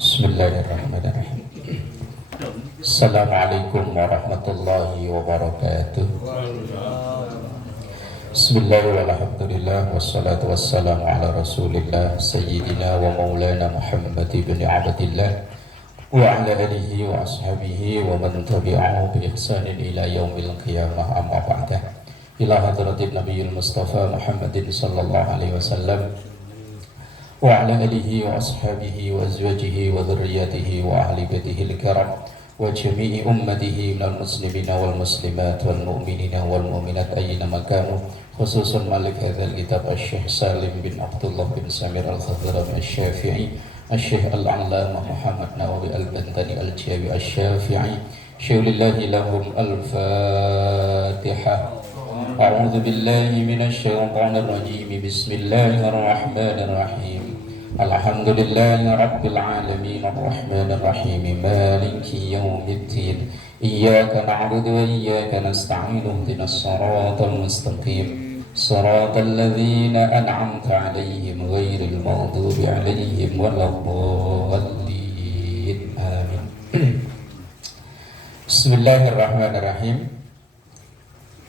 Bismillahirrahmanirrahim. Assalamualaikum warahmatullahi wabarakatuh. Bismillahirrahmanirrahim. Wassalatu wassalamu ala rasulillah Sayyidina wa maulana Muhammad ibn Abdillah wa ala alihi wa ashabihi wa man tabi'ahu bi ihsanin ila yaumil qiyamah, amma ba'dah. Ila hadratin Nabiyil Mustafa Muhammadin sallallahu alaihi wasallam wa ala alihi wa ashabihi wa azwajihi wa dhurriyyatihi wa ahli baitihi al-kiram wa jami'i ummatihi minal muslimina wal muslimat wal mu'minina wal mu'minat ayyina makanu, khususan malik hadzal kitab Asy-Syaikh Salim bin Abdullah bin Samir Al-Khadrami Asy-Syafi'i, Asy-Syaikh Al-A'lamah Muhammad Nawawi Al-Bantani Al-Jawi Asy-Syafi'i. Syaulillahi lahum al-Fatihah. A'udzu billahi minasy syaithanir rajim. Bismillahirrahmanirrahim. Alhamdulillahi rabbil alamin arrahmanir rahim maliki yaumiddin. Iyyaka na'budu wa iyyaka nasta'in. Ihdinas siratal mustaqim. Siratal ladzina an'amta 'alaihim ghairil maghdubi 'alaihim waladdallin. Amin. Bismillahirrahmanirrahim.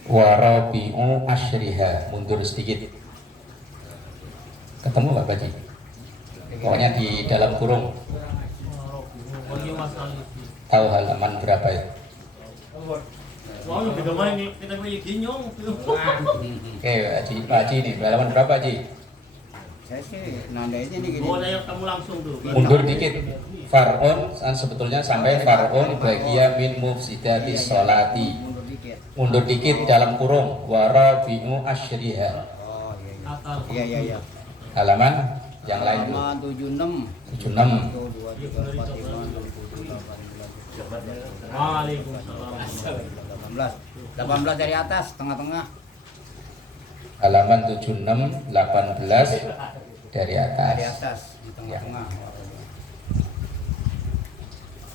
Warabi'u asyriha. Mundur sedikit. Ketemu Pak Baji? Pokoknya di dalam kurung. Tahu halaman berapa ya? Oke, Pak Haji ini halaman berapa Haji? Saya sih nandainya nih gini. Kamu langsung tuh. Mundur dikit. Far'un sebetulnya sampai far'un bagiya min mufsidati sholati. Mundur dikit. Mundur dikit dalam kurung. Warabi'u asyriha. Oh iya. Iya. Halaman yang lain tuh. Halaman 76. 76. 1 2 3 4 5 6 7 8 Waalaikumsalam. 18 dari atas tengah-tengah. Halaman 76 18 dari Dari atas. atas di tengah-tengah.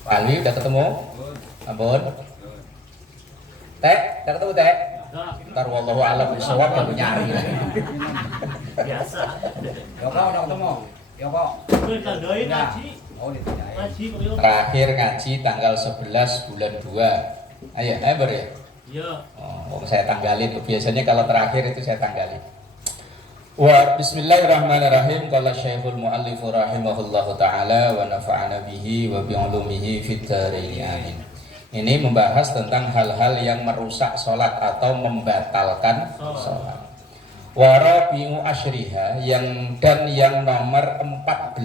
Pak Ali udah ketemu? Ampun. Teh, udah ketemu Teh? Ntar wallahu a'lam bishawab baru nyari. Biasa. Yoko udah ketemu. Yoko. Ditandain Udah. ngaji. Oh ditandain. Ngaji kok. Terakhir ngaji tanggal 11 bulan 2. Ayo ber ya? Iya. Oh, saya tanggalin. Biasanya kalau terakhir itu saya tanggalin. Wa bismillahirrahmanirrahim. Qala Syekhul Mu'allif rahimahullahu taala wa nafa'ana bihi wa bi 'ulumihi fid dharain amin. Ini membahas tentang hal-hal yang merusak sholat atau membatalkan sholat. Warabi'u asyriha, yang nomor 14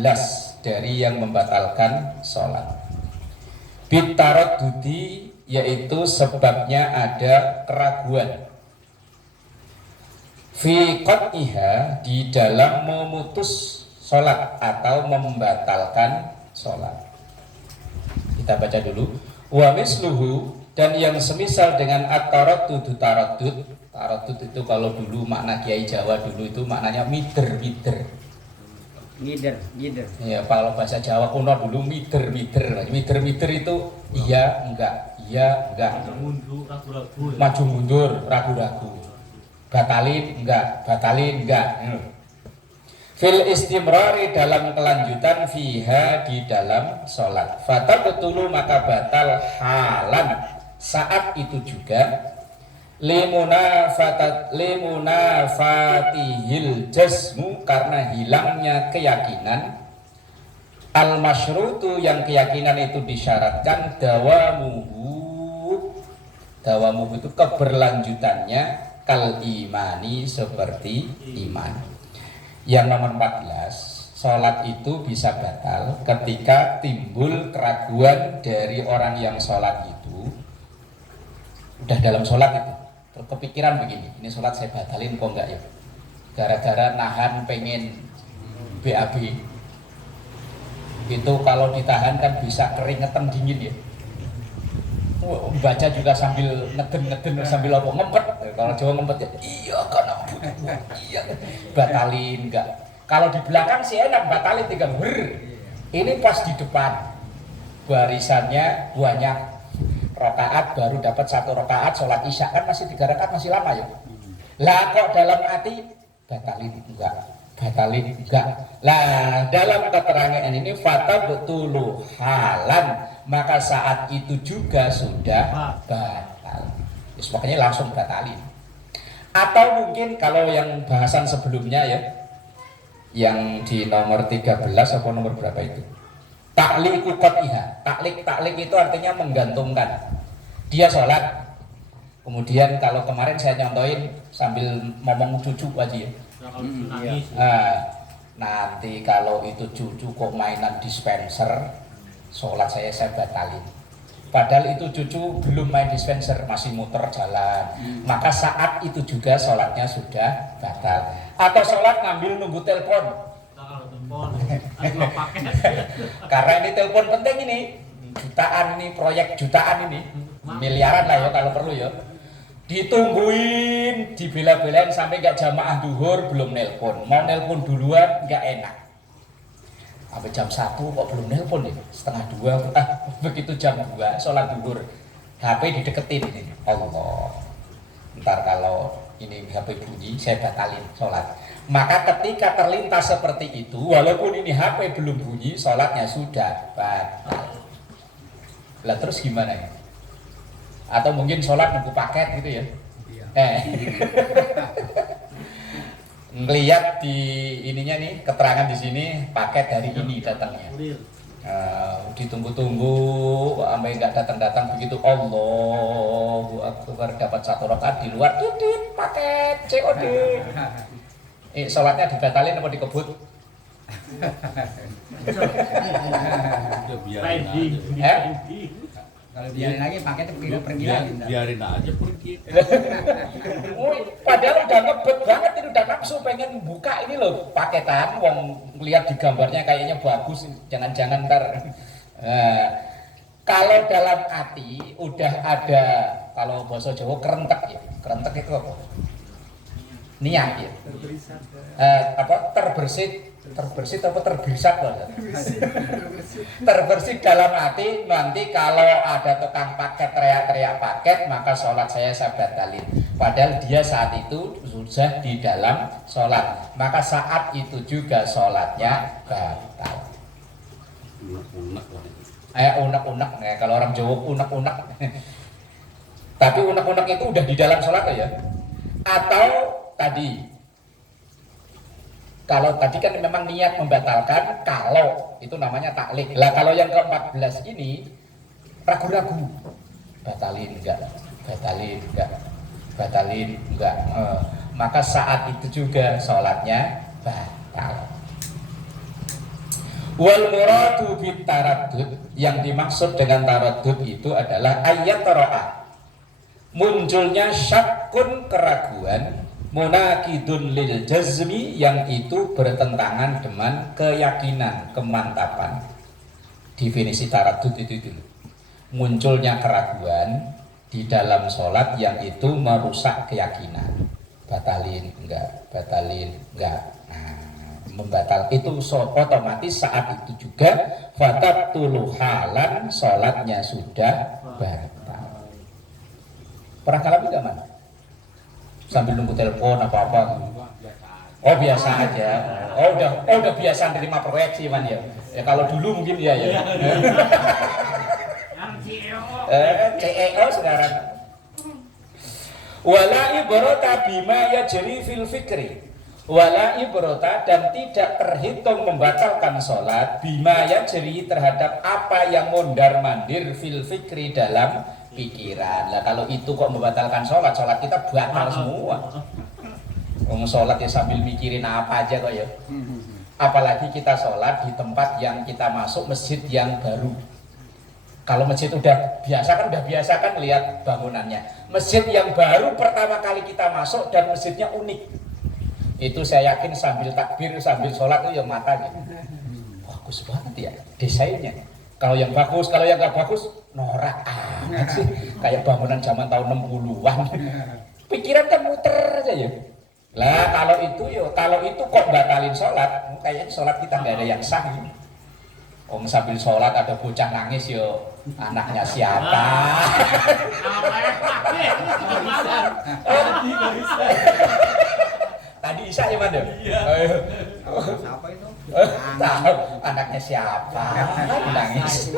dari yang membatalkan sholat. Bitaraddudi, yaitu sebabnya ada keraguan. Fi qat'iha, di dalam memutus sholat atau membatalkan sholat. Kita baca dulu. Wa misluhu, dan yang semisal dengan at-taraddud. Taraddud itu kalau dulu makna Kiai Jawa dulu itu maknanya mider. Ngider. Ya, kalau bahasa Jawa kuno dulu mider. Mider itu iya enggak. Mundur ragu-ragu. Maju mundur ragu-ragu. Batalin enggak. Fil istimrari, dalam kelanjutan, fiha, di dalam sholat. Fatabtulu, maka batal halan saat itu juga. Limunafatihil jazmu, karena hilangnya keyakinan. Al masyrutu, yang keyakinan itu disyaratkan. Dawamuhu itu keberlanjutannya. Kal imani, seperti iman. Yang nomor 14, sholat itu bisa batal ketika timbul keraguan dari orang yang sholat itu. Udah dalam sholat itu kepikiran begini, ini sholat saya batalin kok enggak ya, gara-gara nahan pengen BAB. Itu kalau ditahan kan bisa keringetan dingin ya. Baca juga sambil ngeden sambil apa ngempet. Kalau Jawa ngempet ya, iya kan iya, batalin enggak. Kalau di belakang sih enak, batalin tinggal ini pas di depan, barisannya banyak rakaat, baru dapat 1 rakaat sholat isya, kan masih 3 rakaat, masih lama ya. Lah kok dalam hati batalin enggak. Lah dalam keterangan ini fata betulu halan, maka saat itu juga sudah batal. Makanya langsung batalin. Atau mungkin kalau yang bahasan sebelumnya ya, yang di nomor 13 atau nomor berapa itu? Takliku qatiha. Taklik itu artinya menggantungkan. Dia sholat, kemudian kalau kemarin saya nyontoin sambil ngomong cucu aja ya. Nanti kalau itu cucu kok mainan dispenser, sholat saya batalin. Padahal itu cucu belum main dispenser, masih muter jalan. Maka saat itu juga sholatnya sudah batal. Atau sholat ngambil nunggu telepon. Karena ini telepon penting ini, jutaan ini, proyek jutaan ini, miliaran lah ya kalau perlu ya. Ditungguin, dibela-belain sampai gak jamaah duhur belum nelpon. Mau nelpon duluan gak enak. Sampai jam 1 kok belum nelpon ya? Setengah 2, begitu jam 2 sholat duhur, HP dideketin ini. Allah, ntar kalau ini HP bunyi saya batalin sholat. Maka ketika terlintas seperti itu, walaupun ini HP belum bunyi, sholatnya sudah batal. Lah terus gimana ya? Atau mungkin sholat nunggu paket gitu ya? Ngelihat di ininya nih, keterangan di sini paket hari ini datangnya. Ditunggu-tunggu sampai nggak datang-datang, begitu Allahu Akbar dapat 1 rakaat di luar, titit paket COD. Sholatnya dibatalin apa dikebut? Kalau biarin lagi paketnya pergi lagi. Biarin aja pergi. Padahal udah ngebet banget, ini udah nafsu pengen buka ini loh paketan, wong lihat di gambarnya kayaknya bagus, jangan-jangan ntar. Kalau dalam hati udah ada, kalau bahasa Jawa kerentek ya, kerentek itu apa? Niat ya. Terbersih apa terbirsat loh. Terbersih dalam hati, nanti kalau ada tukang paket teriak-teriak paket, maka sholat saya batalin. Padahal dia saat itu sudah di dalam sholat, maka saat itu juga sholatnya batal. Unek-unek ya, kalau orang Jawa unek-unek. Tapi unek-unek itu udah di dalam sholat ya. Atau tadi, kalau tadi kan memang niat membatalkan, kalau itu namanya taklik. Lah kalau yang ke-14 ini ragu-ragu, batalin enggak, maka saat itu juga sholatnya batal. Wal muradu bit taraddud, yang dimaksud dengan taraddud itu adalah ayat ro'a, munculnya syakun, keraguan, munakidun lil jazmi, yang itu bertentangan dengan keyakinan, kemantapan. Definisi taraddud itu dulu, munculnya keraguan di dalam sholat yang itu merusak keyakinan. Batalin enggak, membatal itu otomatis saat itu juga fatatulu halan, sholatnya sudah batal. Pernah ngalamin enggak, Man? Sambil nunggu telepon apa-apa. Oh biasa aja. Oh udah biasa nerima proyek sih, Man ya. Ya kalau dulu mungkin ya. CEO sekarang. Wala ibrata bima yajri fil fikri. Wala ibrata, dan tidak terhitung membatalkan sholat bima yajri, terhadap apa yang mondar-mandir fil fikri, dalam pikiran. Lah kalau itu kok membatalkan sholat kita batal semua. Sholat ya sambil mikirin apa aja kok ya. Apalagi kita sholat di tempat yang kita masuk, masjid yang baru. Kalau masjid udah biasa kan lihat bangunannya. Masjid yang baru pertama kali kita masuk dan masjidnya unik, itu saya yakin sambil takbir, sambil sholat itu ya matanya bagus banget ya desainnya. Kalau yang bagus, kalau yang gak bagus norak amat sih, kayak bangunan zaman tahun 60-an. Pikiran kan muter aja ya. Lah kalau itu kok batalin sholat, kayaknya sholat kita nggak ada yang sah. Sambil sholat ada bocah nangis yo, anaknya siapa? Tadi Isa ya Mas? Iya. Ayo. Siapa itu? Tahu anaknya siapa? Nangis.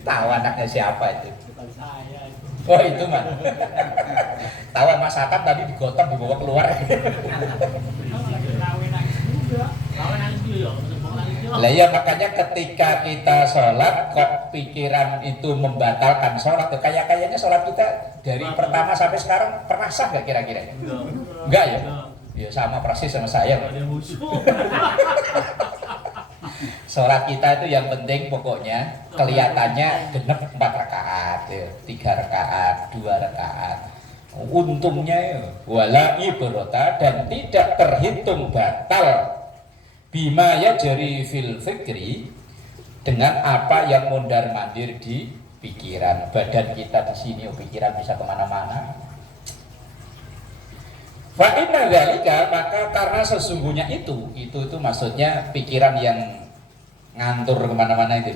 Tahu anaknya siapa itu? Bukan saya. Oh itu Mas. Tahu Mas Satam tadi digotong dibawa keluar. Lawan nangis dulu ya, sebelum nangis dulu. Lah ya makanya ketika kita sholat kok pikiran itu membatalkan sholat, kayaknya sholat kita dari pertama sampai sekarang pernah sah nggak kira-kira? Enggak ya? Ya sama persis sama saya. Ada musuh. Sholat kita itu yang penting pokoknya kelihatannya genep 4 rakaat, ya, 3 rakaat, 2 rakaat. Untungnya ya, wala ibrota dan tidak terhitung batal bima yajri fil fikri dengan apa yang mondar mandir di pikiran. Badan kita di sini, pikiran bisa kemana-mana. Fa inna dzalika, maka karena sesungguhnya itu maksudnya pikiran yang ngantur kemana-mana itu.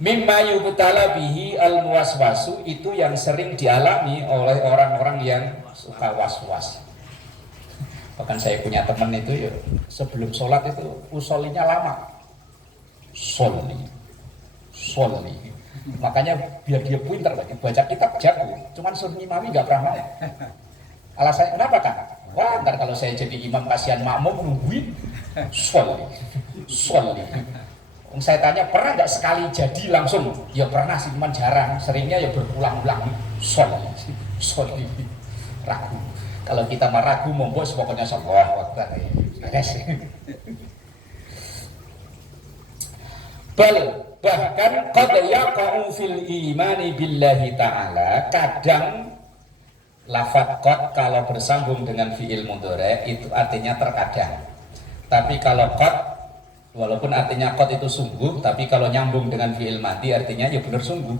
Mimma yubtala bihi al muwaswasu, itu yang sering dialami oleh orang-orang yang suka was-was. Bahkan saya punya teman itu ya, sebelum sholat itu usolinya lama. Soli. Makanya biar dia pintar lagi baca kitab jago. Cuman suruh imami nggak pernah mau. Alasannya kenapa kan? Wah, ntar kalau saya jadi imam kasihan makmum nungguin. Soli. Saya tanya pernah nggak sekali jadi langsung? Ya pernah sih, cuman jarang. Seringnya ya berulang-ulang. Soli. Ragu. Kalau kita ragu membos pokoknya sallallahu akbar. Yes. Bahkan qad yaqa'u fil imani billahi ta'ala, kadang lafadz qad kalau bersambung dengan fi'il mudhari itu artinya terkadang. Tapi kalau qad walaupun artinya qad itu sungguh, tapi kalau nyambung dengan fi'il madi artinya ya benar sungguh.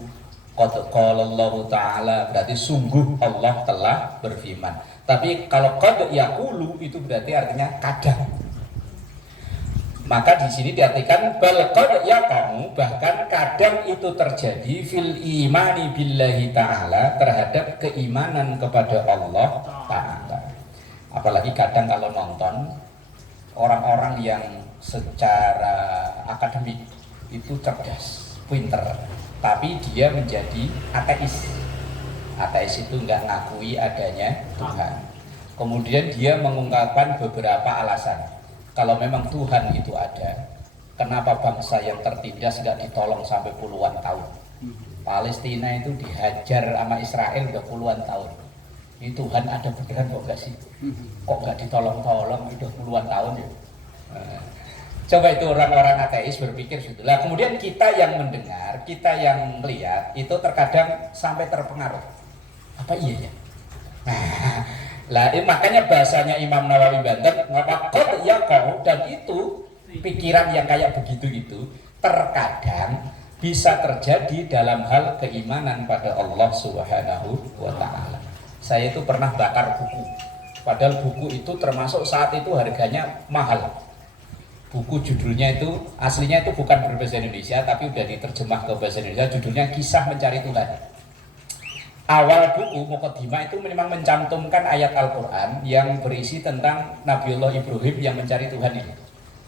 Qad qala Allah ta'ala berarti sungguh Allah telah berfirman. Tapi kalau qad yaqulu itu berarti artinya kadang. Maka di sini diartikan bal qad yaqa'u, bahkan kadang itu terjadi fil imani billahi ta'ala, terhadap keimanan kepada Allah ta'ala. Apalagi kadang kalau nonton orang-orang yang secara akademik itu cerdas, pinter, tapi dia menjadi ateis. Ateis itu nggak ngakui adanya Tuhan. Kemudian dia mengungkapkan beberapa alasan. Kalau memang Tuhan itu ada, kenapa bangsa yang tertindas nggak ditolong sampai puluhan tahun? Palestina itu dihajar sama Israel udah puluhan tahun. Ini Tuhan ada beneran kok nggak sih? Kok nggak ditolong-tolong udah puluhan tahun ya? Coba itu orang-orang ateis berpikir situlah. Kemudian kita yang mendengar, kita yang melihat itu terkadang sampai terpengaruh. Apa iya ya? Nah, makanya bahasanya Imam Nawawi Banten ngapa ya kau, dan itu pikiran yang kayak begitu itu terkadang bisa terjadi dalam hal keimanan pada Allah Subhanahu wa taala. Saya itu pernah bakar buku. Padahal buku itu termasuk saat itu harganya mahal. Buku judulnya itu aslinya itu bukan berbahasa Indonesia tapi udah diterjemah ke bahasa Indonesia, judulnya Kisah Mencari Tuhan. Awal buku Muqaddimah itu memang mencantumkan ayat Al-Quran yang berisi tentang Nabiullah Ibrahim yang mencari Tuhan ini.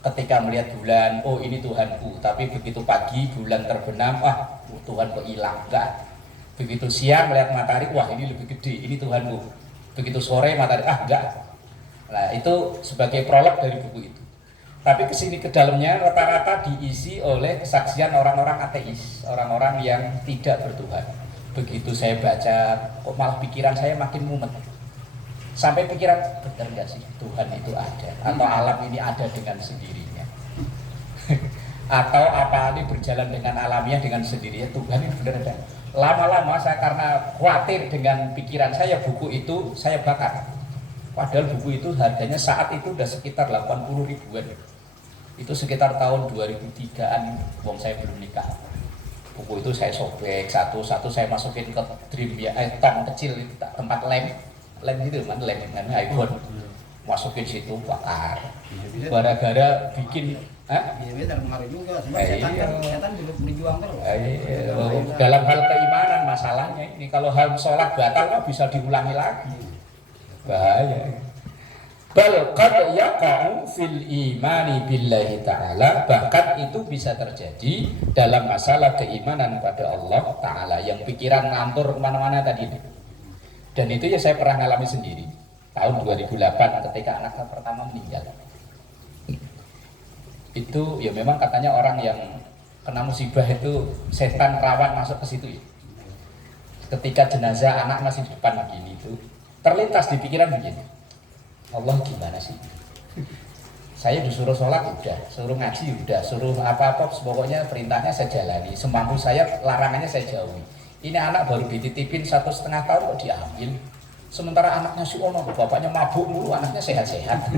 Ketika melihat bulan, oh ini Tuhanku. Tapi begitu pagi bulan terbenam, wah Tuhan kok hilang, enggak. Begitu siang melihat matahari, wah ini lebih gede, ini Tuhanku. Begitu sore matahari, enggak. Nah itu sebagai prolog dari buku itu. Tapi kesini ke dalamnya rata-rata diisi oleh kesaksian orang-orang ateis, orang-orang yang tidak bertuhan. Begitu saya baca, kok malah pikiran saya makin mumet. Sampai pikiran, benar nggak sih Tuhan itu ada? Atau alam ini ada dengan sendirinya? Atau apa ini berjalan dengan alamiah dengan sendirinya? Tuhan ini benar ada? Lama-lama saya karena khawatir dengan pikiran saya, buku itu saya bakar. Padahal buku itu harganya saat itu udah sekitar 80 ribuan. Itu sekitar tahun 2003-an, wong saya belum nikah. Buku itu saya sobek satu-satu, saya masukin ke dream ya, tong kecil itu tempat lem itu kan, lem iPhone, masukin situ bakar. Gara-gara bikin, Iya, terpengaruh juga. Sebab setan berjuang terus. Dalam hal keimanan masalahnya ini, kalau hal sholat batal bisa diulangi lagi, bahaya. Bal qad yaqa'u fil imani billahi ta'ala, bahkan itu bisa terjadi dalam masalah keimanan pada Allah Ta'ala yang pikiran ngantur kemana-mana tadi itu. Dan itu ya saya pernah ngalami sendiri tahun 2008 ketika anak saya pertama meninggal. Itu ya memang katanya orang yang kena musibah itu setan rawan masuk ke situ ya. Ketika jenazah anak masih di depan begini itu terlintas di pikiran begini, Allah gimana sih? Saya disuruh sholat udah, suruh ngaji udah, suruh apa-apa pokoknya perintahnya saya jalani, semampu saya larangannya saya jauhi. Ini anak baru dititipin 1,5 tahun kok diambil. Sementara anaknya si ono, bapaknya mabuk mulu, anaknya sehat-sehat.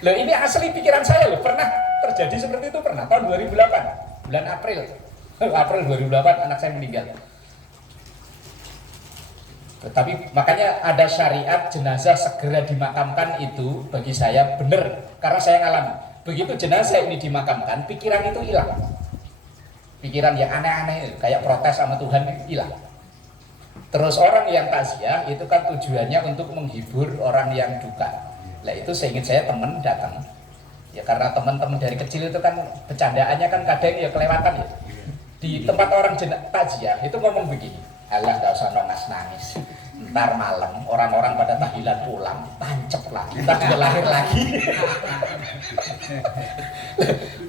Loh ini asli pikiran saya loh, pernah terjadi seperti itu, pernah tahun 2008 bulan April 2008 anak saya meninggal. Tetapi makanya ada syariat jenazah segera dimakamkan itu bagi saya benar, karena saya ngalami. Begitu jenazah ini dimakamkan, pikiran itu hilang. Pikiran yang aneh-aneh kayak protes sama Tuhan itu hilang. Terus orang yang takziah itu kan tujuannya untuk menghibur orang yang duka. Nah itu seingat saya teman datang. Ya karena teman-teman dari kecil itu kan bercandaannya kan kadang ya kelewatan ya. Di tempat orang takziah itu ngomong begini, alah gak usah nangis. Ntar malam orang-orang pada tahlilan pulang, tancep lagi, ntar juga lahir lagi.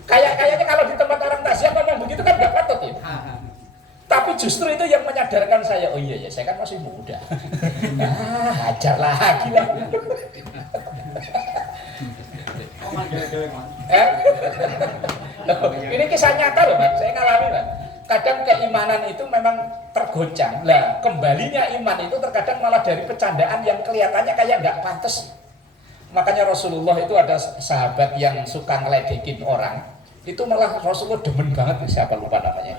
Kayaknya kalau di tempat orang takziah ngomong begitu kan gak patut ya. Tapi justru itu yang menyadarkan saya, oh iya ya saya kan masih muda. Nah, hajar lagi lah. Ini kisah nyata loh Pak, saya ngalami Pak. Kadang keimanan itu memang tergoncang. Lah, kembalinya iman itu terkadang malah dari bercandaan yang kelihatannya kayak nggak pantas. Makanya Rasulullah itu ada sahabat yang suka ngeledekin orang. Itu malah Rasulullah demen banget, siapa lupa namanya.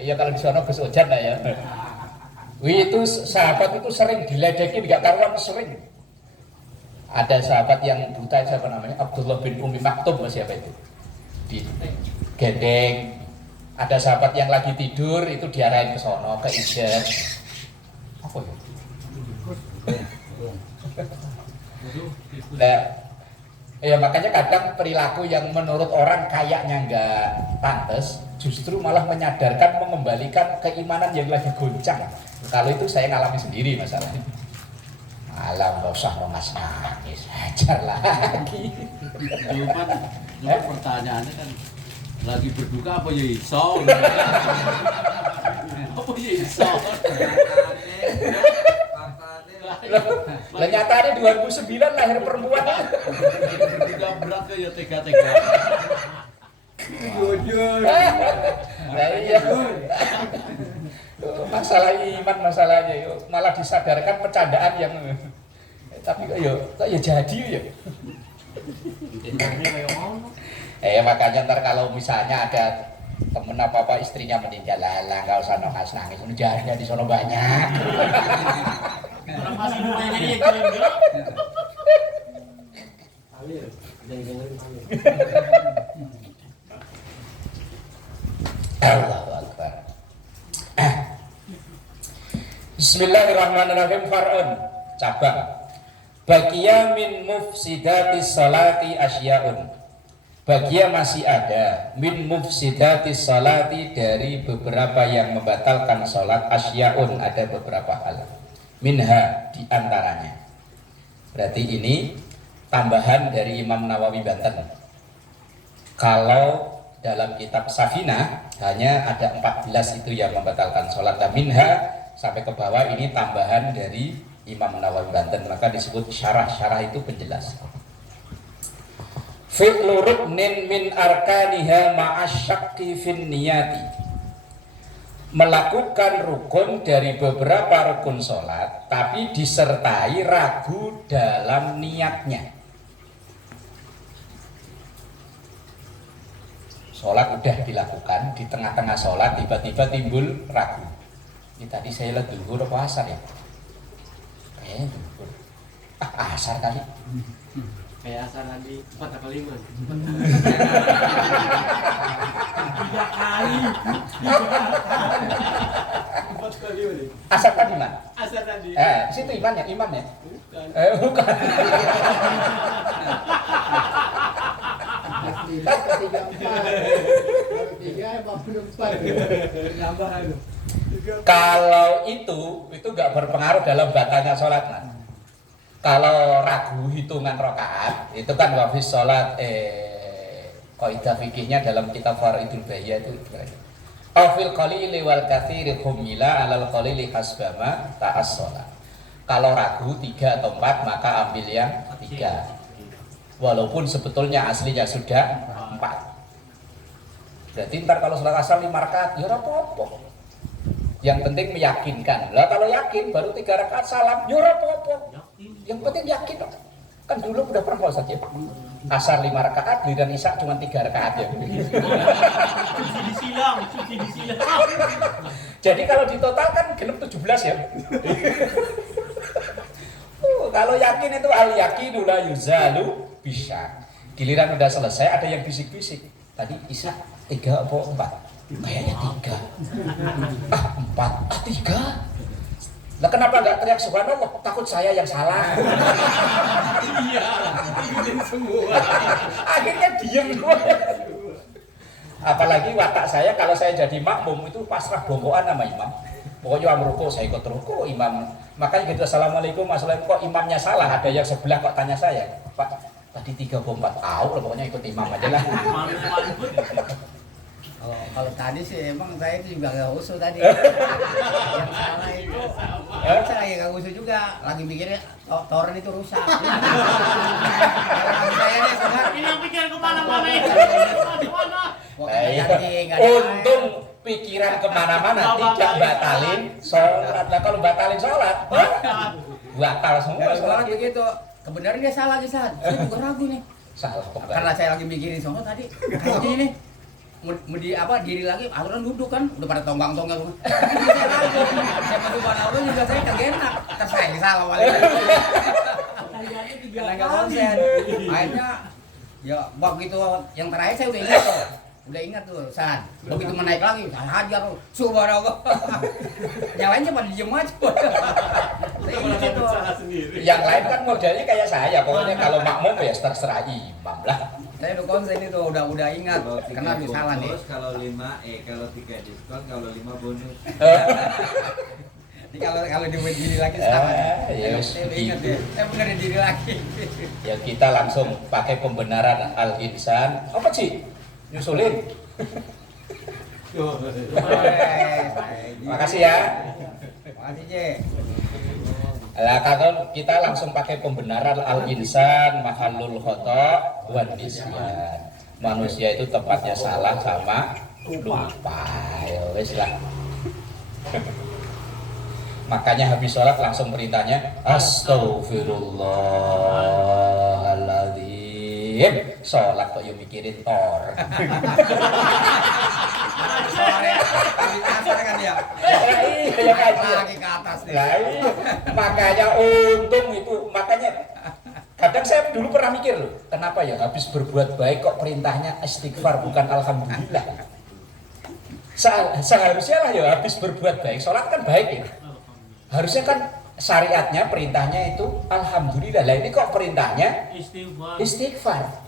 Iya kalau di sana Gus Ojan lah ya. Wih itu sahabat itu sering diledekin, nggak karuan sering. Ada sahabat yang buta, siapa namanya, Abdullah bin Umi Maktum, siapa itu? Digendeng. Ada sahabat yang lagi tidur itu diarahin ke sono, ke Ijen. Apa ya? Nah, ya makanya kadang perilaku yang menurut orang kayaknya nggak pantas, justru malah menyadarkan, mengembalikan keimanan yang lagi goncang. Kalau itu saya ngalami sendiri masalahnya. Alam gak usah nangis, hajar lagi. Cuma pertanyaannya kan lagi berduka apa ya iso? Apa ya iso? Lah nyatanya 2009 lahir perempuan. Berduka berat ke ya tega-tega. Jujur. Nah iya. Masalah iman masalahnya malah disadarkan bercandaan yang tapi kok ya jadi ya. Makanya ntar kalau misalnya ada temen apa istrinya meninggal, lah nggak usah nangis, jadinya di sono banyak. Orang masih rumahnya dia gila. Allahu Akbar. Bismillahirrahmanirrahim. Far'un cabang. Bagia min mufsidatis salati asyaun. Bagia masih ada min mufsidatis salati, dari beberapa yang membatalkan salat, asyaun, ada beberapa hal. Minha, diantaranya. Berarti ini tambahan dari Imam Nawawi Banten. Kalau dalam kitab Safinah hanya ada 14 itu yang membatalkan sholat. Dan minha sampai ke bawah ini tambahan dari Imam Nawawi Banten, maka disebut syarah. Syarah itu penjelas. Fi'lu ruknin min arkaniha ma'asyakki fin niyati. Melakukan rukun dari beberapa rukun sholat tapi disertai ragu dalam niatnya. Sholat udah dilakukan, di tengah-tengah sholat tiba-tiba timbul ragu. Ini tadi saya lihat duhur apa asar ya? Kayaknya duhur. Asar kali. Kayak asal tadi 4 atau 5. 3 kali. 4 kali nih. Asal tadi mana? Asal tadi. Situ imamnya. Bukan. Bukan. Ketiga 54. Nambah itu. Kalau itu nggak berpengaruh dalam batalnya sholat, Mas. Kalau ragu hitungan rakaat, itu kan wafis sholat kaidah fikihnya dalam kitab Faraidul Bahiyah itu. Afil qalili wal katsiri humila alal qalili hasbama ta'as sholat. Kalau ragu 3 atau 4 maka ambil yang 3. Walaupun sebetulnya aslinya sudah 4. Berarti ntar kalau sholat asar 5 rakaat, ya apa-apa. Yang penting meyakinkan. Lah kalau yakin baru 3 rakaat salam, ya apa-apa. Yang penting yakin. Kan dulu udah pernah saja Pak. Asar 5 rakaat, dan isya cuma 3 rakaat ya. Cuci disilang. Jadi kalau ditotal kan genep 17 ya. Kalau yakin itu al yakinu la yuzalu bisa. Giliran udah selesai ada yang bisik-bisik. Tadi isya 3 apa 4? Kayaknya 3. 4. 3. Lah kenapa enggak teriak subhanallah? Takut saya yang salah. Iya. Ikutin semua. Akhirnya diem gue. Apalagi watak saya kalau saya jadi makmum itu pasrah bongkoan sama imam. Pokoknya amruko saya ikut ruko imam. Makanya gitu assalamualaikum kok imamnya salah, ada yang sebelah kok tanya saya, Pak tadi 3 atau 4 tahu lah pokoknya ikut imam aja lah. Kalau tadi sih emang saya itu juga gak usul tadi. Yang salah itu saya lagi gak usul juga, lagi mikirnya toren itu rusak. Kalau saya nih sobat Ini yang pikir kemana-mana ya. Untung pikiran kemana-mana tidak batalin sholat. Nah kalau batalin sholat, batal semua sholat. begitu. Kebenaran dia salah di saat. Saya juga ragu nih. Salah Karena saya lagi mikirin soal tadi. Kayaknya ini diri lagi aturan duduk kan udah pada tonggak-tonggak semua. Saya ragu. Saya Allah juga saya kagak enak. Ntar saya yang salah malah. Karena nggak konsen. Akhirnya ya begitu yang terakhir saya udah ingat tuh San. Begitu menaik lagi saya hajar subhanallah. Yang lain cuma diem aja. Saya ingat itu. Yang lain kan modelnya kayak saya, pokoknya kalau makmum ya terserah imam lah. Saya udah konsen itu udah ingat karena habis salah nih. Kalau 5 kalau 3 diskon, kalau 5 bonus. Jadi kalau dibuat diri lagi salah. Ya Saya udah ingat ya. Saya bener diri lagi. Ya kita langsung pakai pembenaran al-insan. Apa sih? Nyusulin. Makasih ya. Makasih Je. Lah kalau kita langsung pakai pembenaran al-insan mahallul khata' wan nisyan. Manusia itu tempatnya salah sama lupa. Ya wis lah. Makanya habis sholat langsung perintahnya Astaghfirullahaladzim. Sholat kok yuk mikirin tor. Asar kan ya. Lagi ke atas nih. Makanya untung itu, makanya kadang saya dulu pernah mikir loh, kenapa ya habis berbuat baik kok perintahnya istighfar bukan alhamdulillah. Seharusnya lah ya habis berbuat baik, sholat kan baik ya. Harusnya kan syariatnya perintahnya itu alhamdulillah. Lah ini kok perintahnya istighfar.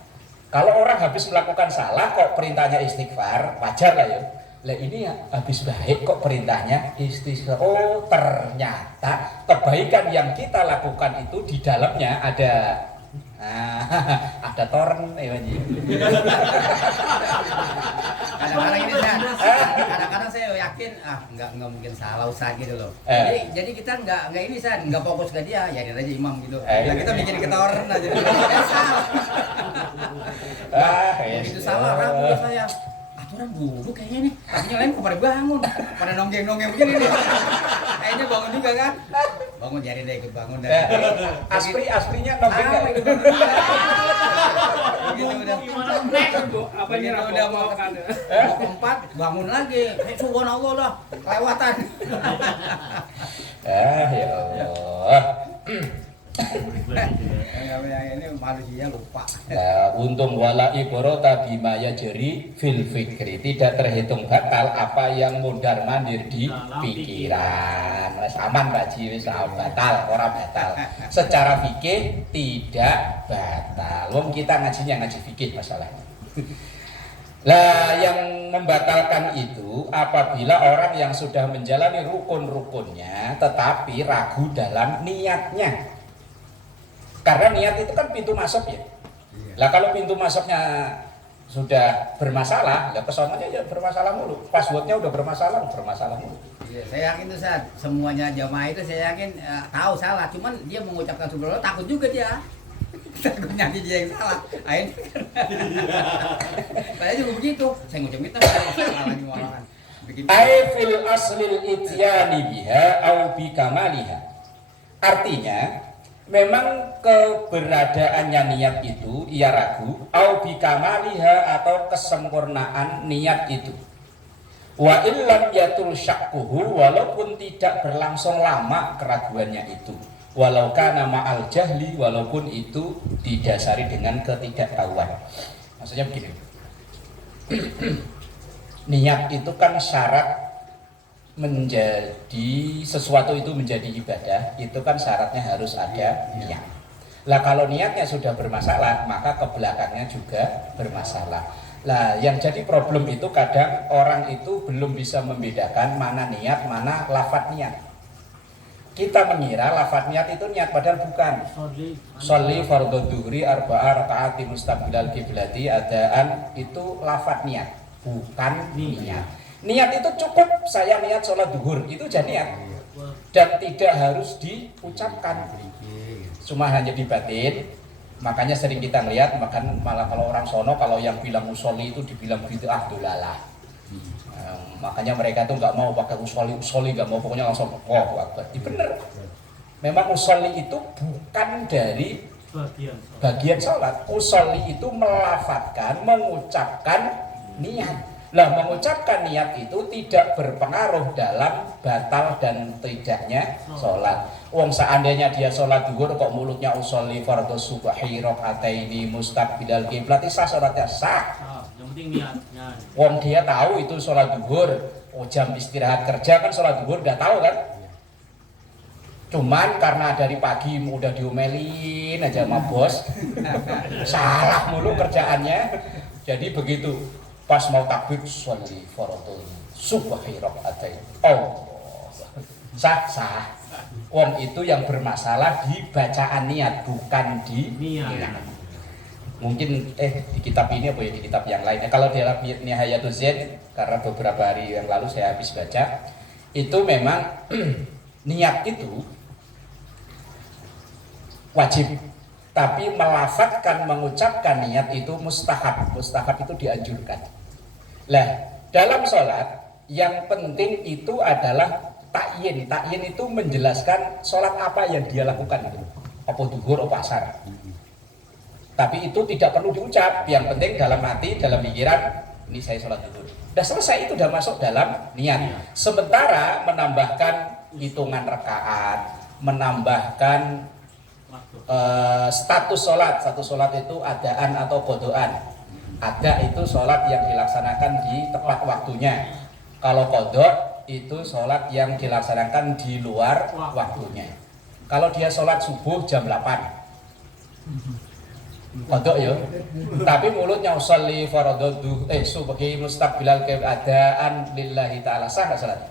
Kalau orang habis melakukan salah kok perintahnya istighfar, wajar lah ya. Lah ini ya habis baik kok perintahnya istighfar. Oh, ternyata kebaikan yang kita lakukan itu di dalamnya ada ada toren ya. Kadang-kadang ini kadang-kadang saya yakin nggak mungkin salah usaha gitu loh. Jadi kita nggak ini nggak fokus ke dia, ya dia aja imam gitu. Nah kita bikin ketoren aja. Salah. Begitu salah ragu saya. Aturan duduk kayaknya nih. Pastinya lain kok pada bangun, pada nonggeng-nonggeng begini nih. Kayaknya bangun juga kan? Bangun jadi deh ikut bangun dan. Asprinya nonggeng nggak? Begitu udah. Apanya Udah mau keempat bangun lagi. Subhanallah lah, kelewatan. Ya Allah. Ini manusia lupa. Nah, untung wala ibrata bima yajri fil fikri, tidak terhitung batal apa yang mundar mandir di pikiran. Wis aman Pak Ji, wis batal, ora batal. Secara fikih tidak batal. Wong kita ngajinya ngaji fikih masalahnya. Lah yang membatalkan itu apabila orang yang sudah menjalani rukun-rukunnya tetapi ragu dalam niatnya. Karena niat itu kan pintu masuk ya. Lah kalau pintu masuknya sudah bermasalah, ya kesononya ya bermasalah mulu. Passwordnya udah bermasalah mulu. Iya, saya yakin tuh San, semuanya jamaah itu saya yakin tahu salah, cuman dia mengucapkan subhanallah takut juga dia. Takutnya dia yang salah. Akhirnya saya juga begitu. Saya ngucap itu salah lagi malahan. Ai fil aslil ityani biha au bi kamaliha. Artinya memang keberadaannya niat itu ia ragu au bi kamaliha atau kesempurnaan niat itu. Wa illam yatul syakkuhu, walaupun tidak berlangsung lama keraguannya itu. Walau kana ma'al jahli, walaupun itu didasari dengan ketidaktahuan. Maksudnya begini. Niat itu kan syarat menjadi sesuatu itu menjadi ibadah, itu kan syaratnya harus ada niat. Lah kalau niatnya sudah bermasalah, maka kebelakangnya juga bermasalah. Lah yang jadi problem itu kadang orang itu belum bisa membedakan mana niat, mana lafadz niat. Kita mengira lafadz niat itu niat, padahal bukan. Sholli fardhu dzuhri arba'a rakaat mustaqbilal qiblati adaan, itu lafadz niat, bukan niat. Niat itu cukup saya niat sholat duhur, itu jadi niat. Dan tidak harus diucapkan. Cuma hanya dibatin. Makanya sering kita melihat, malah kalau orang sono kalau yang bilang usolli itu dibilang bid'ah dolalah. Makanya mereka tuh nggak mau pakai usolli nggak mau, pokoknya langsung akbar. Bener. Memang usolli itu bukan dari bagian sholat. Usolli itu melafatkan, mengucapkan niat. Lah mengucapkan niat itu tidak berpengaruh dalam batal dan tidaknya sholat. Wong seandainya dia sholat duhur kok mulutnya usolli fardhu subhi rakaataini mustaqbilal qiblat, sah sholatnya sah. Yang penting niatnya. Wong dia tahu itu sholat duhur, jam istirahat kerja kan sholat duhur udah tahu kan. Cuman karena dari pagi udah diomelin aja sama bos, salah mulu kerjaannya. Jadi begitu pas mau takbir sholli fardhu subhi rakaatain. Oh, sah. Wong itu yang bermasalah di bacaan niat, bukan di niat. Mungkin di kitab ini apa ya, di kitab yang lain. Kalau di dalam Nihayatul Zain, karena beberapa hari yang lalu saya habis baca, itu memang niat itu wajib. Tapi melafadzkan, mengucapkan niat itu mustahab. Mustahab itu dianjurkan. Lah, dalam sholat yang penting itu adalah takyin. Takyin itu menjelaskan sholat apa yang dia lakukan itu. Apa duhur, apa asar. Tapi itu tidak perlu diucap. Yang penting dalam hati, dalam pikiran, ini saya sholat duhur. Sudah selesai, itu sudah masuk dalam niat. Sementara menambahkan hitungan rakaat, menambahkan status sholat. Satu sholat itu adaan atau qodoan. Ada itu sholat yang dilaksanakan di tepat waktunya. Kalau qodok itu sholat yang dilaksanakan di luar waktunya. Kalau dia sholat subuh jam 8 qodok ya. Tapi mulutnya usolli fardhu subhi mustaqbilal adaan lillahi ta'ala, sah nggak sholat?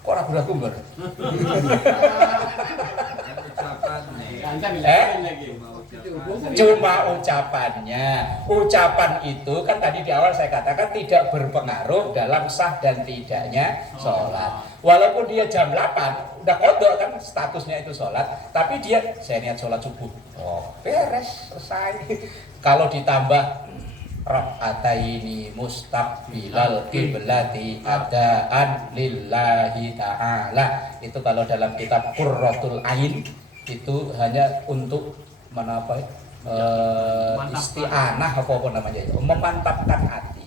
Kok ragu-ragu ber? Cuma ucapannya. Ucapan itu kan tadi di awal saya katakan tidak berpengaruh dalam sah dan tidaknya sholat. Walaupun dia jam 8 udah kodok kan statusnya itu sholat, tapi dia saya niat sholat subuh. Oh, beres, selesai. Kalau ditambah rakaataini mustaqbilal qiblati adaan lillahi ta'ala, itu kalau dalam kitab Qurratul Ain itu hanya untuk isti'anah apa namanya itu, memantapkan hati.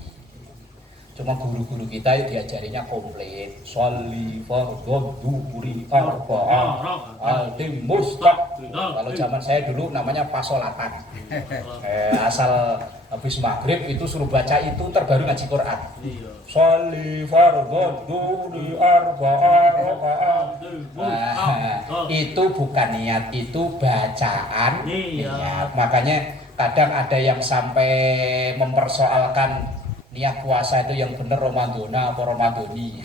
Cuma guru-guru kita itu diajarinya komplit. Sholli fardhu dzuhri arba'ah altim mustaq. Kalau zaman saya dulu namanya pasolatan. Asal habis maghrib itu suruh baca itu terbaru ngaji Quran. Sholli fardhu dzuhri arba'ah raka'ah. Itu bukan niat, itu bacaan niat. Makanya kadang ada yang sampai mempersoalkan niat puasa itu yang bener Ramadana apa Ramadhani.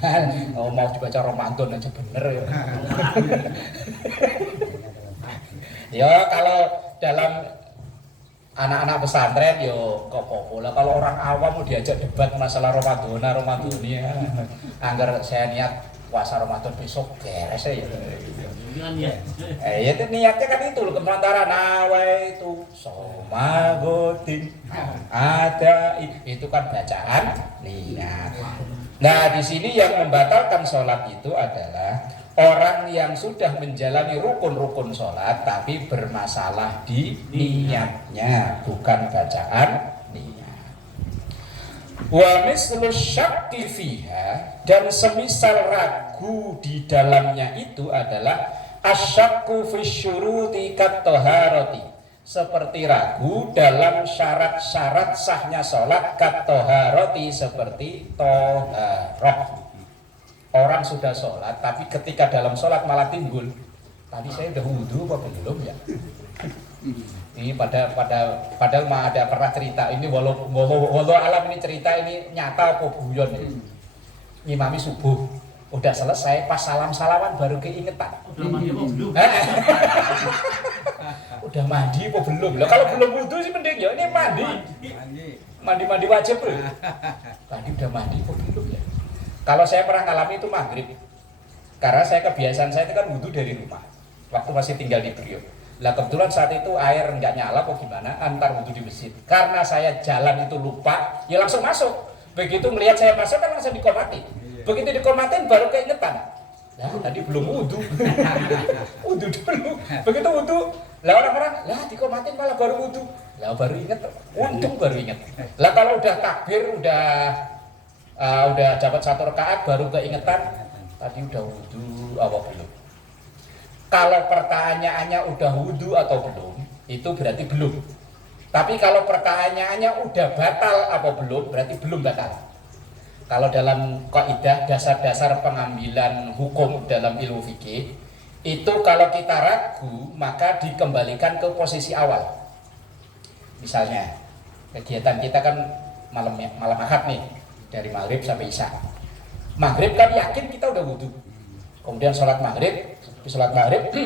Oh, mau dibaca Ramadan aja bener ya. Ya kalau dalam anak-anak pesantren yo kok pola kalau orang awam mau diajak debat masalah Ramadana Ramadhani ya. Angger saya niat puasa Ramadan besok beres ya. Ya itu niatnya kan itu loh, antara nawaitu somagotin ada itu kan bacaan niat. Nah di sini yang membatalkan sholat itu adalah orang yang sudah menjalani rukun-rukun sholat tapi bermasalah di niatnya, bukan bacaan niat. Wa mislu syakki fiha, dan semisal ragu di dalamnya itu adalah asyakku fi syuruti kat-taharati, seperti ragu dalam syarat-syarat sahnya sholat kat-taharati, seperti toharoh. Orang sudah sholat tapi ketika dalam sholat malah timbul, tadi saya udah wudhu apa belum ya? Ini padahal mah ada pernah cerita ini, walau alam ini cerita ini nyata apa guyon ya. Ngimami subuh udah selesai, pas salam-salaman baru keingetan. Udah mandi apa belum? Udah mandi apa belum? Lah kalau belum wudhu sih mending ya, ini mandi wajib loh. Tadi udah mandi apa belum ya? Kalau saya pernah ngalami itu maghrib, karena saya kebiasaan saya itu kan wudhu dari rumah waktu masih tinggal di Priok. Lah kebetulan saat itu air nggak nyala kok gimana, antar wudhu di masjid. Karena saya jalan itu lupa, ya langsung masuk. Begitu melihat saya masuk kan langsung dikomatin. Begitu dikomatin baru keingetan. Nah tadi belum wudhu, wudhu dulu. Begitu wudhu, lah orang-orang lah dikomatin malah baru wudhu. Lah baru inget, untung baru inget. Lah kalau udah takbir, udah dapat 1 rakaat baru keingetan tadi udah wudhu apa belum. Kalau pertanyaannya udah wudhu atau belum, itu berarti belum. Tapi kalau pertanyaannya udah batal apa belum, berarti belum batal. Kalau dalam kaidah dasar-dasar pengambilan hukum dalam ilmu fikih, itu kalau kita ragu maka dikembalikan ke posisi awal. Misalnya kegiatan kita kan malam Ahad nih, dari maghrib sampai isya. Maghrib kan yakin kita udah wudhu, kemudian sholat maghrib,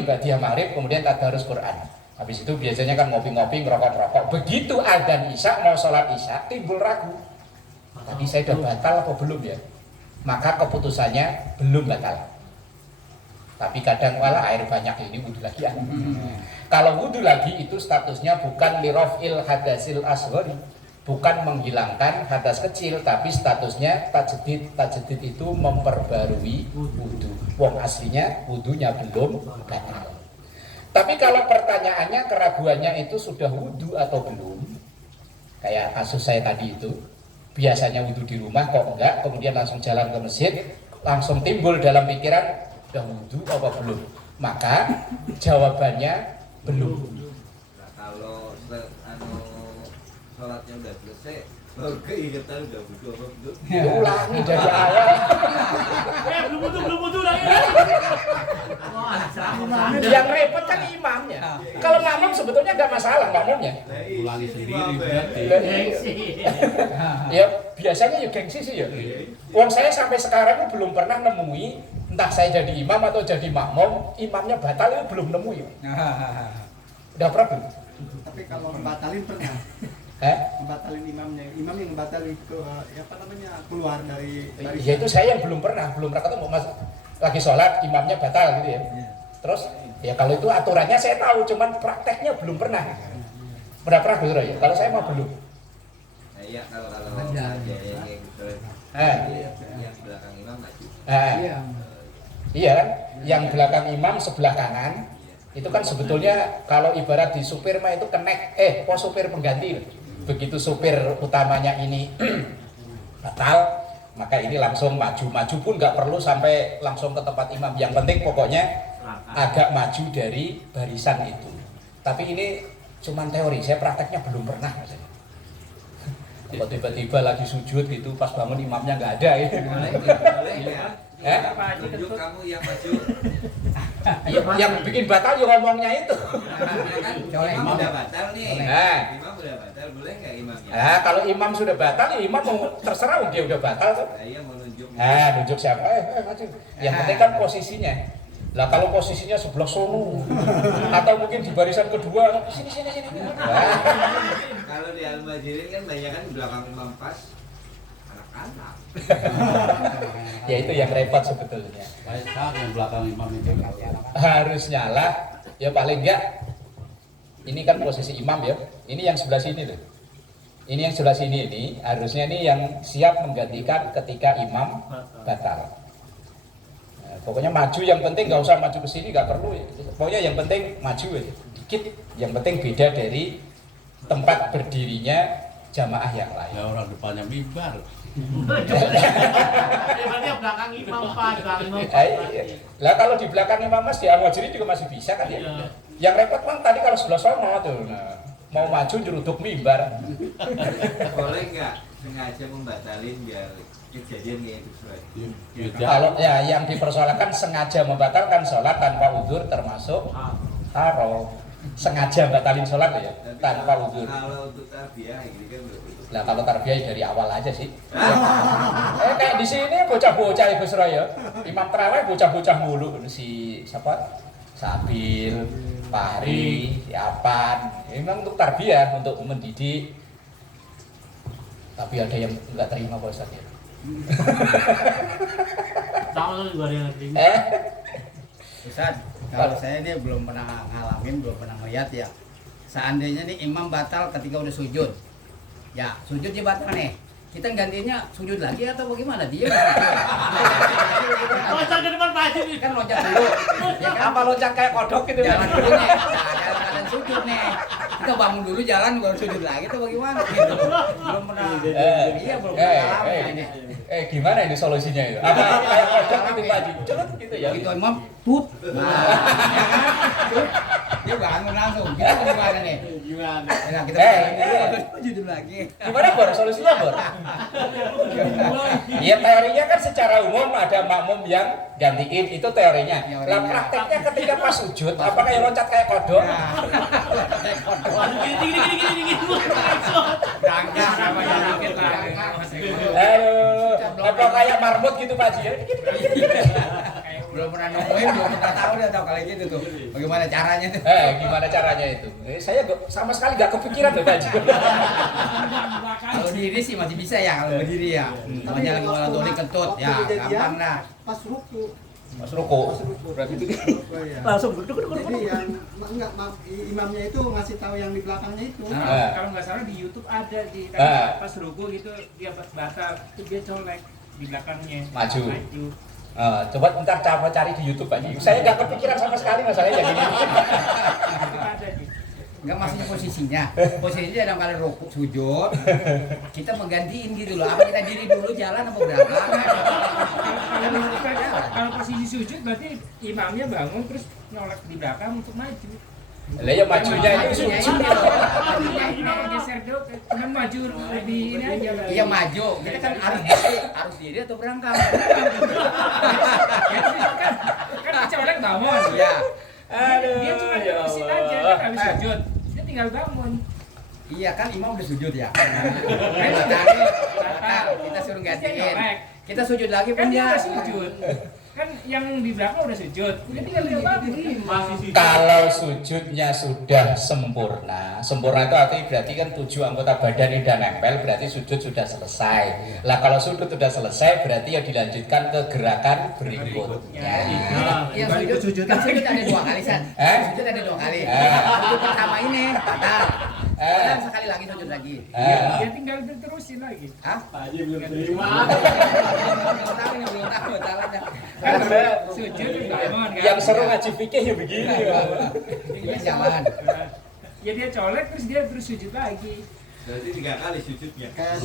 badiah maghrib, kemudian tadarus Quran. Habis itu biasanya kan ngopi-ngopi, ngerokok-ngerokok. Begitu adzan isya, mau sholat isya, timbul ragu. Tadi saya udah batal apa belum ya? Maka keputusannya belum batal. Tapi kadang wala air banyak ini wudhu lagi ya. Kalau wudhu lagi itu statusnya bukan lirofil hadasil asghari, bukan menghilangkan hadas kecil, tapi statusnya tajdid. Tajdid itu memperbarui wudhu. Wong aslinya wudhunya belum batal. Tapi kalau pertanyaannya, keraguannya itu sudah wudhu atau belum, kayak kasus saya tadi itu, biasanya wudhu di rumah kok enggak, kemudian langsung jalan ke masjid, langsung timbul dalam pikiran udah wudhu apa belum, maka jawabannya belum. Nah, kalau sholatnya udah selesai, baru keingetan udah wudhu apa belum? Ulangi dari awal. Belum butuh lagi. Yang repot kan imamnya. Kalau makmum sebetulnya nggak masalah makmumnya. Ulangi sendiri berarti. Ya biasanya ya gengsi sih ya. Wong saya sampai sekarang belum pernah nemui, entah saya jadi imam atau jadi makmum, imamnya batal itu belum nemu ya. Udah pernah belum? Tapi kalau batalin pernah. Batalin imamnya, imam yang batalin ke keluar dari Ya itu saya yang belum pernah ketemu mas, lagi sholat imamnya batal gitu ya. Terus ya kalau itu aturannya saya tahu, cuman prakteknya belum pernah. Pernah gitu ya. Kalau saya mah belum. Nah, iya kalau yang belakang imam maju. Iya kan, yang belakang imam sebelah kanan itu kan sebetulnya kalau ibarat di supir mah itu kenek, supir pengganti. Begitu supir utamanya ini batal, maka ini langsung maju pun nggak perlu sampai langsung ke tempat imam. Yang penting pokoknya agak maju dari barisan itu. Tapi ini cuman teori, saya prakteknya belum pernah Mas. Kok tiba-tiba lagi sujud gitu pas bangun imamnya nggak ada ya. Boleh ya. Tunjuk kamu yang maju. Yang bikin batal ya ngomongnya itu. Kan imam udah batal nih. Nah. Imam udah batal, boleh nggak imamnya? Nah, kalau imam sudah batal, ya imam mau terserah dia udah batal tuh. Saya mau nunjuk. Nunjuk siapa? Maju. Yang penting kan posisinya. Lah kalau posisinya sebelah sono atau mungkin di barisan kedua, sini. Kalau di Al-Majirin kan banyak kan belakang imam pas anak-anak. Ya itu yang repot sebetulnya. Baik yang belakang imam itu. Harus nyala, ya paling enggak. Ini kan posisi imam ya. Ini yang sebelah sini loh. Ini yang sebelah sini ini harusnya ini yang siap menggantikan ketika imam batal. Nah, pokoknya maju yang penting nggak usah maju ke sini nggak perlu. Pokoknya yang penting maju ya, dikit. Yang penting beda dari tempat berdirinya jamaah yang lain. Ya orang depannya mimbar. Berarti yang belakang imam pas, belakang imam pas. Iya. Lah kalau di belakang imam mas di Al-Majirin juga masih bisa kan ya. Iya. Yang repot kan tadi kalau sebelah sono tuh. Nah, mau maju nyeruduk mimbar. Boleh nggak sengaja membatalin biar kejadian kayak itu Surai? Kalau ya yang dipersoalkan sengaja membatalkan sholat tanpa udzur termasuk haram. Sengaja batalin sholat ya tanpa udzur. Kalau untuk tarbiyah ini kan belum. Nah kalau tarbiyah dari awal aja sih. Kayak di sini bocah-bocah Ibu Suraya. Imam terawih bocah-bocah mulu si siapa? Sabil, Fahri, Apan. Memang untuk tarbiyah, untuk mendidik. Tapi ada yang nggak terima Pak Ustaz ya. Sama juga ada yang terima. Ustaz, kalau saya ini belum pernah ngalamin, belum pernah melihat ya. Seandainya nih imam batal ketika udah sujud. Ya, sujud dia batal nih. Kita gantinya sujud lagi atau bagaimana? Dia Loncat ke depan maju nih. kan loncat dulu. Ya kan? Apa loncat kayak kodok gitu? Jalan dulu nih. Nah, dalam keadaan sujud nih. Kita bangun dulu jalan baru sujud lagi atau bagaimana gitu. Belum pernah. Iya, belum pernah ngalamin ini. Gimana ini solusinya itu? Apa kayak kodok gitu Pak Haji? Celut gitu ya? Begitu imam, tup. Nah, ya kan? Tup. Dia bangun langsung. Kita gimana nih? Gimana? Nah, kita jalan dulu baru sujud lagi. Gimana Bor? Solusinya Bor? Ya teorinya kan secara umum ada makmum yang gantiin, itu teorinya. Lah prakteknya ketika pas sujud, apakah yang loncat kayak kodok? Gini. Berangkat sama yang dikit berangkat. Apa kayak marmut gitu Pak Haji? Belum pernah nemuin, belum pernah tahu dia tahu kali gitu tuh. Bagaimana caranya tuh? Gimana caranya itu? Saya sama sekali gak kepikiran loh Pak Haji. Kalau diri sih masih bisa ya, kalau berdiri ya. Namanya lagi waladoli kentut, ya gampang lah. Pas ruku. Mas Ruko. Berarti itu Langsung duduk. jadi yang enggak imamnya itu ngasih tahu yang di belakangnya itu. Kalau nggak salah di YouTube ada di pas ruku gitu dia batal itu dia colek di belakangnya Maju. Coba ntar coba cari di YouTube Pak Haji. Saya nggak kepikiran sama sekali masalahnya kayak gini. Itu ada di Enggak maksudnya posisinya. Posisinya dalam kali rukuk sujud. Kita menggantiin gitu loh. Apa kita diri dulu jalan apa belakang? kalau posisi sujud berarti imamnya bangun terus nyolek di belakang untuk maju. Lah ya majunya itu Majunya sujud. ini loh. Ini geser dulu, cuman maju lebih ini aja. Iya maju. Kita kan harus diri atau berangkat. Kan colek bangun. Iya. Dia cuma terusin aja, dia habis sujud. Dia tinggal bangun. Iya kan imam udah sujud ya. Batal, kita suruh gantiin. Kita sujud lagi Kan pun dia dia udah sujud. Kan yang di belakang udah sujud. Dia tinggal bangun. Kalau sujudnya sudah sempurna itu artinya berarti kan 7 anggota badan sudah nempel, berarti sujud sudah selesai. Lah kalau sujud sudah selesai berarti ya dilanjutkan ke gerakan berikutnya. Yang sujud kan sujud ada 2 kali San. Sujud ada 2 kali. Sujud pertama ini batal. Batal sekali lagi sujud lagi. Dia tinggal terusin lagi. Hah? Pak Haji belum terima. Belum tahu batalannya. Kan sujud bangun kan. Yang seru ngaji fikih ya begini. Dia jalan. Ya dia colek terus dia terus sujud lagi. Berarti 3 kali sujudnya. Kayak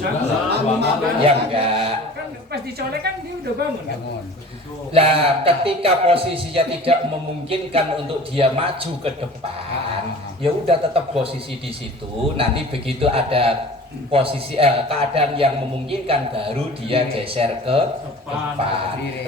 Ya enggak. Kan pas dicolek kan dia udah bangun kan? Bangun. Nah, ketika posisinya tidak memungkinkan untuk dia maju ke depan, ya udah tetap posisi di situ. Nanti begitu ada posisi keadaan yang memungkinkan baru dia geser ke depan.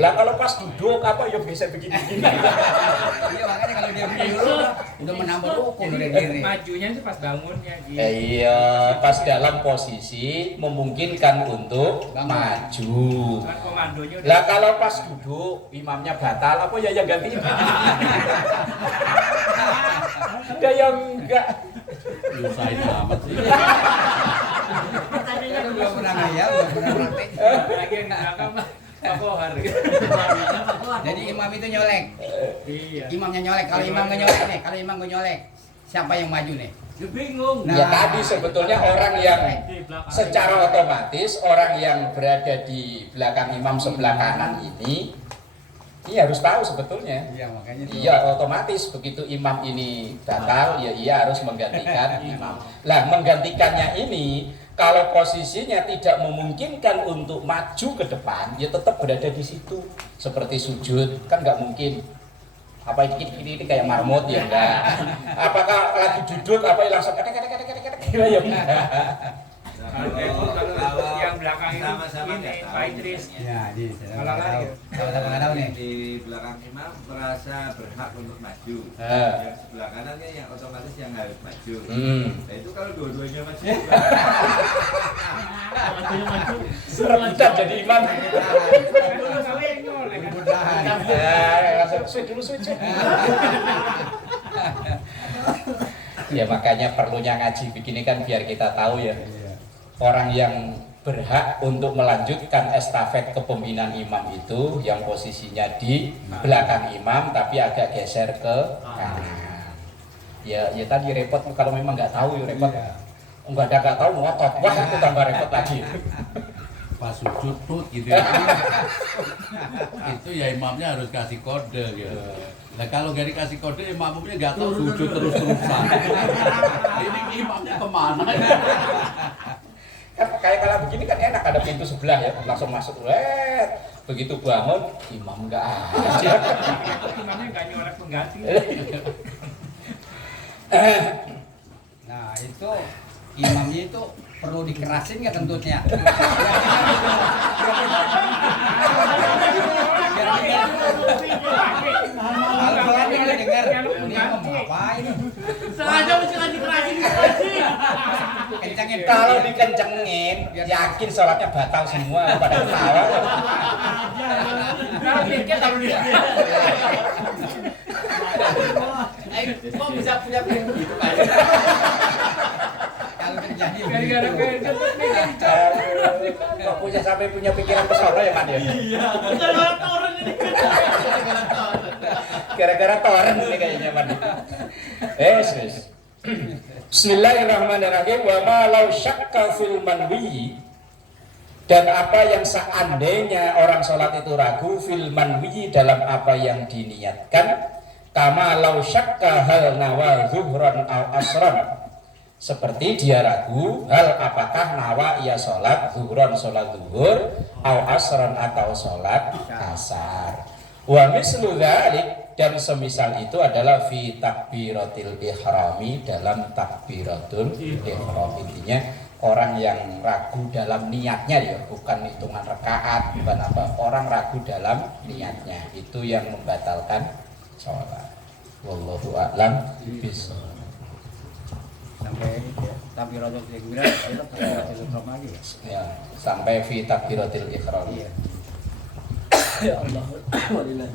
Lah kalau pas duduk apa ya bisa begini-begini. Iya makanya kalau dia dulu udah menambah rukun udah diri. Majunya itu pas bangunnya gitu. Iya, pas dalam posisi memungkinkan untuk maju. Kan komandonya udah Lah kalau pas duduk imamnya batal apa ya yang gantiin? Ada yang enggak. Nyusahin amat sih. Kan belum pernah ngayal, belum pernah praktek. lagi yang di belakang mah Pakohar. Jadi imam itu nyolek. Iya. Imamnya nyolek. Kalau imam nggak nyolek nih, kalau imam nggak nyolek, siapa yang maju nih? Dia bingung. Ya tadi sebetulnya orang yang secara otomatis orang yang berada di belakang imam sebelah kanan ini harus tahu sebetulnya. Iya makanya itu. Iya otomatis begitu imam ini batal ya ia harus menggantikan imam. Lah menggantikannya ini kalau posisinya tidak memungkinkan untuk maju ke depan ya tetap berada di situ seperti sujud kan nggak mungkin. Apa ini kayak marmut ya enggak. Apakah lagi duduk apa langsung ya enggak. Kalau yang belakang itu Sama-sama ini nggak tahu. Pak Idris. Ya, di Kalau lari. sama-sama nggak tahu nih. Di belakang imam merasa berhak untuk maju. Ah. Yang sebelah kanannya yang otomatis yang harus maju. Nah itu kalau dua-duanya maju juga. Rebutan jadi imam. Kalau yang nyolek kan. Mudahan. Langsung switch dulu switch. Ya makanya perlunya ngaji begini kan biar kita tahu ya orang yang berhak untuk melanjutkan estafet kepemimpinan imam itu yang posisinya di belakang imam tapi agak geser ke kanan. Ya tadi repot kalau memang nggak tahu ya repot. Nggak tahu ngotot wah itu tambah repot lagi. Pas sujud tut gitu ya. Itu ya imamnya harus kasih kode gitu. Nah kalau gak dikasih kode imamnya nggak tahu sujud terus-terusan. Ini imamnya kemana? Kan kayak kalau begini kan enak ada pintu sebelah ya langsung masuk begitu bangun imam nggak ada. Imamnya nggak nyolek pengganti. Nah itu imamnya itu perlu dikerasin nggak kentutnya? Kalau sholat nih udah dengar, ini imam ngapain? Sengaja mesti lagi kerasin Kencengin. Kalau dikencengin yakin sholatnya batal semua pada ketawa. Kalau dikit taruh di Kok bisa punya pikiran gitu kan? Kalau terjadi gara-gara begitu. Kok punya sampai punya pikiran pesona ya man ya? Iya. Bukan orang turun ini. Gara-gara toren ini kayaknya man. Yes. Bismillahirrahmanirrahim. Wa ma law syakka fil manwi. Dan apa yang seandainya orang sholat itu ragu fil manwi dalam apa yang diniatkan, kama law syakka hal nawa zuhran al asran. Seperti dia ragu hal apakah nawa ia sholat zuhran sholat zuhur al asran atau sholat asar. Wa mislu dzalik dan semisal itu adalah fi takbiratil ihrami dalam takbiratul ihram. Intinya orang yang ragu dalam niatnya ya bukan hitungan rakaat bukan apa orang ragu dalam niatnya itu yang membatalkan sholat. Wallahu a'lam bishawab. Sampai takbiratul ihram itu takbiratul ihram lagi ya. Ya, sampai fi takbiratil ihram. Iya. Ya Allah. Walillah.